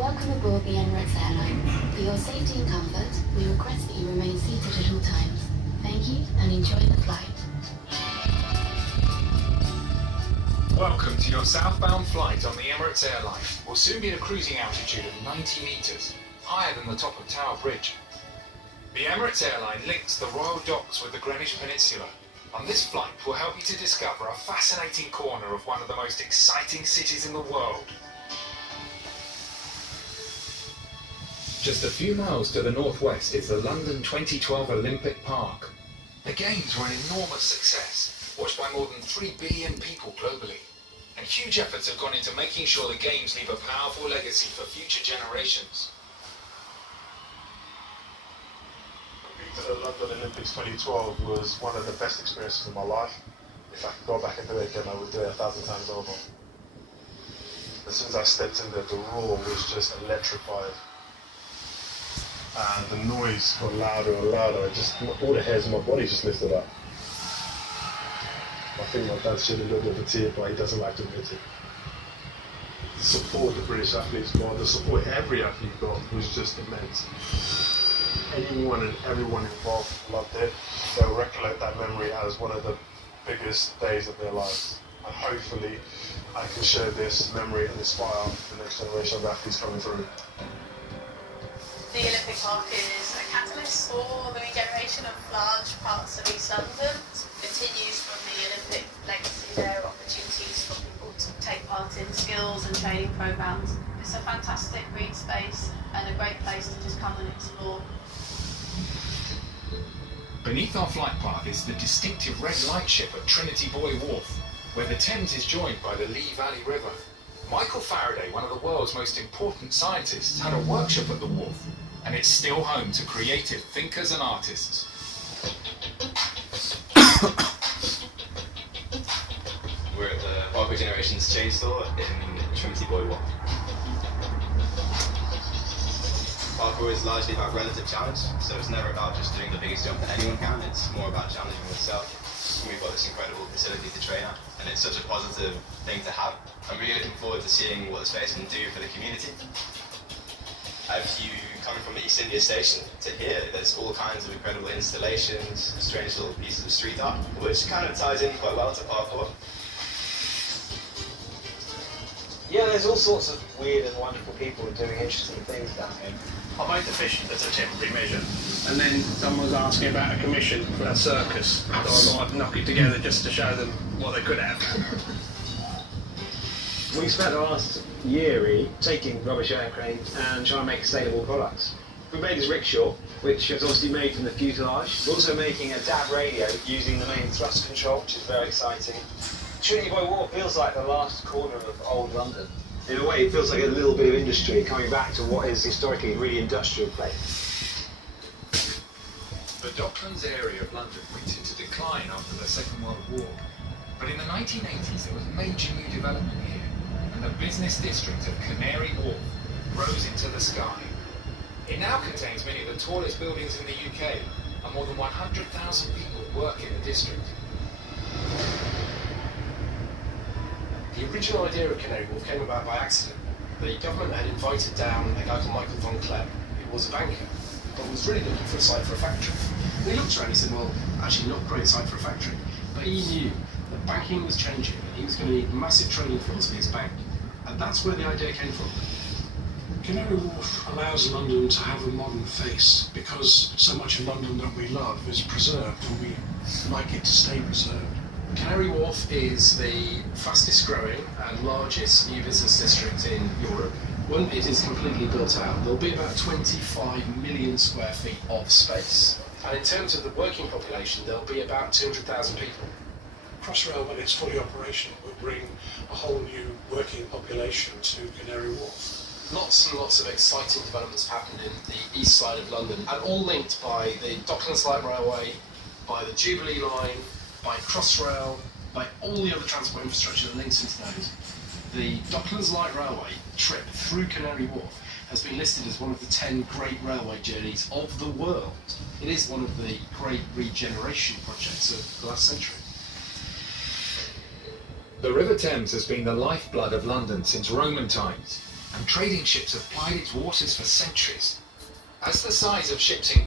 Welcome aboard the Emirates Air Line. For your safety and comfort, we request that you remain seated at all times. Thank you and enjoy the flight. Welcome to your southbound flight on the Emirates Air Line. We'll soon be at a cruising altitude of 90 metres, higher than the top of Tower Bridge. The Emirates Air Line links the Royal Docks with the Greenwich Peninsula. On this flight, we'll help you to discover a fascinating corner of one of the most exciting cities in the world. Just a few miles to the northwest is the London 2012 Olympic Park. The Games were an enormous success, watched by more than 3 billion people globally. And huge efforts have gone into making sure the Games leave a powerful legacy for future generations. Competing at the London Olympics 2012 was one of the best experiences of my life. If I could go back and do it again, I would do it 1,000 times over. As soon as I stepped in there, the roar was just electrified. And the noise got louder and louder. All the hairs in my body just lifted up. I think my dad's shed a little bit of a tear, but he doesn't like to admit it. The support the British athletes got, the support every athlete got was just immense. Anyone and everyone involved loved it. They'll recollect that memory as one of the biggest days of their lives. And hopefully I can share this memory and inspire the next generation of athletes coming through. The Olympic Park is a catalyst for the regeneration of large parts of East London. It continues from the Olympic legacy. There are opportunities for people to take part in skills and training programmes. It's a fantastic green space and a great place to just come and explore. Beneath our flight path is the distinctive red lightship at Trinity Buoy Wharf, where the Thames is joined by the Lee Valley River. Michael Faraday, one of the world's most important scientists, had a workshop at the wharf, and it's still home to creative thinkers and artists. We're at the Parkway Generations chain store in Trinity Buoy Wharf. Parkour is largely about relative challenge, so it's never about just doing the biggest jump that anyone can, it's more about challenging yourself. We've got this incredible facility to train at, and it's such a positive thing to have. I'm really looking forward to seeing what the space can do for the community. If you coming from East India Station to here, there's all kinds of incredible installations, strange little pieces of street art, which kind of ties in quite well to parkour. Yeah, there's all sorts of weird and wonderful people doing interesting things down here. I made the fish as a temporary measure, and then someone was asking about a commission for a circus, so I thought I'd knock it together just to show them what they could have. We spent the last year really taking rubbish aircranes and trying to make sustainable products. We made this rickshaw, which is obviously made from the fuselage. We're also making a DAB radio using the main thrust control, which is very exciting. Trinity Buoy Wharf feels like the last corner of old London. In a way, it feels like a little bit of industry coming back to what is historically a really industrial place. The Docklands area of London went into decline after the Second World War. But in the 1980s, there was major new development here, and the business district of Canary Wharf rose into the sky. It now contains many of the tallest buildings in the UK, and more than 100,000 people work in the district. The original idea of Canary Wharf came about by accident. The government had invited down a guy called Michael von Clem, who was a banker, but was really looking for a site for a factory. And he looked around and he said, well, actually not a great site for a factory. But he knew that banking was changing and he was going to need massive training fields for his bank. And that's where the idea came from. Canary Wharf allows London to have a modern face because so much of London that we love is preserved and we like it to stay preserved. Canary Wharf is the fastest growing and largest new business district in Europe. When it is completely built out, there'll be about 25 million square feet of space. And in terms of the working population, there'll be about 200,000 people. Crossrail, when it's fully operational, will bring a whole new working population to Canary Wharf. Lots and lots of exciting developments happen in the east side of London, and all linked by the Docklands Light Railway, by the Jubilee Line, by Crossrail, by all the other transport infrastructure that links into those. The Docklands Light Railway trip through Canary Wharf has been listed as one of the 10 great railway journeys of the world. It is one of the great regeneration projects of the last century. The River Thames has been the lifeblood of London since Roman times, and and trading ships have plied its waters for centuries. As the size of ships in